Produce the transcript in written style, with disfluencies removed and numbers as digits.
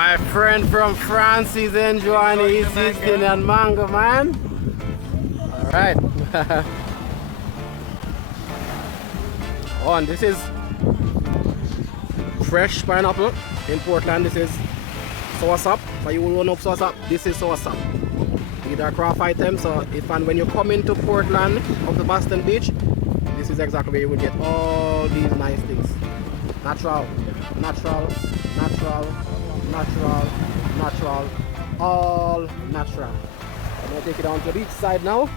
My friend from France is enjoying his Sicilian mango, man. Alright. Oh, and this is fresh pineapple in Portland. This is soursop. For you who know soursop, this is soursop. These are craft items, so if and when you come into Portland of the Boston Beach, this is exactly where you will get all these nice things. Natural, natural, natural, natural, natural, all natural. I'm gonna take it down to the beach side now